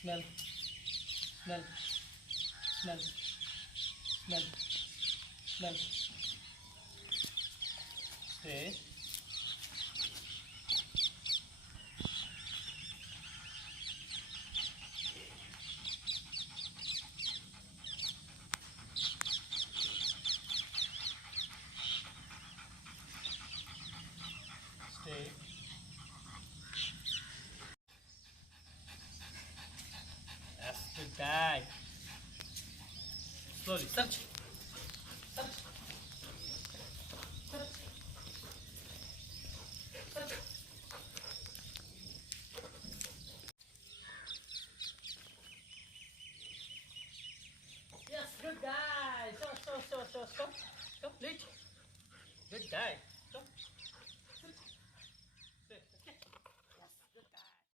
Smell, smell, smell, smell, smell. Stay. Stay. That's the guy. Slowly, search.